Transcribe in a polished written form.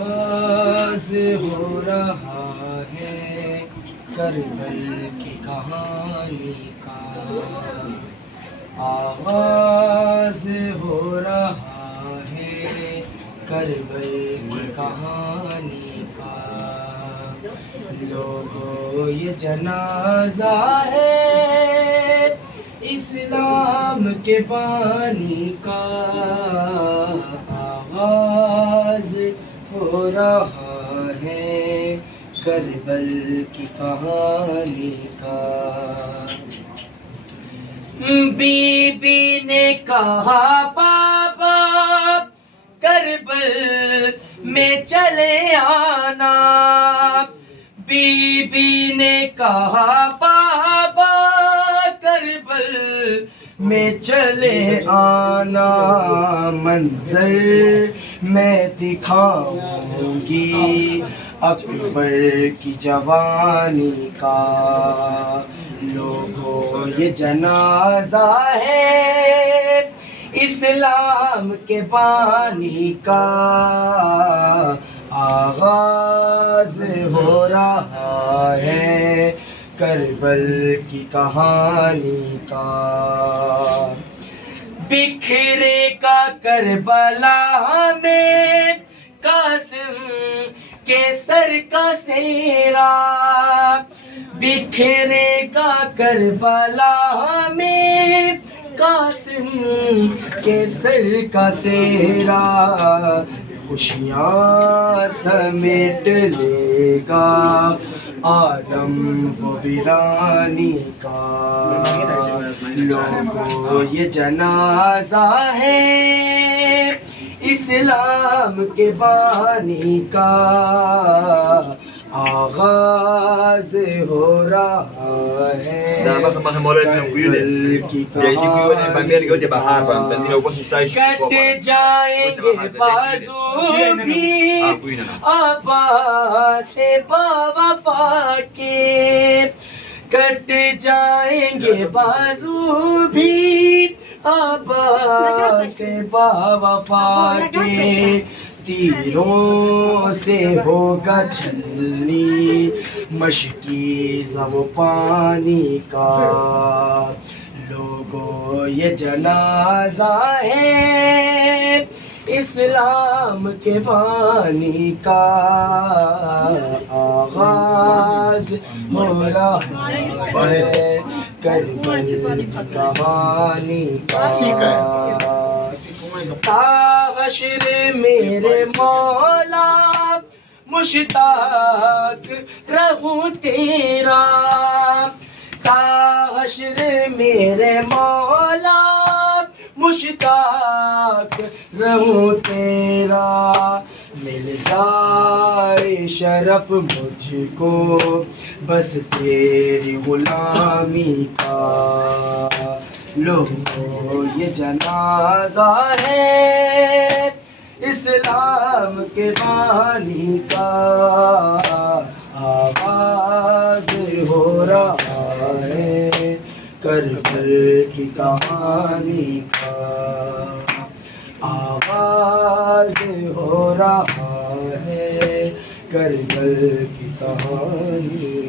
آغاز ہو رہا ہے کربل کی کہانی کا، آغاز ہو رہا ہے کربل کی کہانی کا۔ لوگوں یہ جنازہ ہے اسلام کے بانی کا، آغاز ہو رہا ہے کربل کی کہانی کا۔ بی بی نے کہا بابا کربل میں چلے آنا، بی بی نے کہا بابا کربل میں چلے آنا، منظر میں دکھاؤں گی اکبر کی جوانی کا۔ لوگوں یہ جنازہ ہے اسلام کے بانی کا، آغاز ہو رہا ہے کربل کی کہانی کا۔ بکھرے کا کربلا میں قاسم کے سر کا سیرا، بکھرے کا کربلا میں قاسم کے سر کا سیرا، خوشیاں سمیٹ لے گا عالم و ویرانی کا۔ لوگوں یہ جنازہ ہے اسلام کے بانی کا، آغاز ہو رہا ہے کربل کی کہانی کا۔ کٹ جائیں گے بازو بھی عباس باوفا کے، کٹ جائیں گے بازو بھی عباس باوفا کے، تیروں سے ہوگا چھلنی مشکیزہ و پانی کا۔ لوگوں یہ جنازہ ہے اسلام کے بانی کا، آغاز ہو رہا ہے کربل کی کہانی کا۔ تا حشر میرے مولا مشتاق رہوں تیرا، تا حشر میرے مولا مشتاق رہوں تیرا، مل جائے شرف مجھ کو بس تیری غلامی کا۔ لوگوں یہ جنازہ ہے اسلام کے بانی کا، آغاز ہو رہا ہے کربل کی کہانی کا، آغاز ہو رہا ہے کربل کی کہانی۔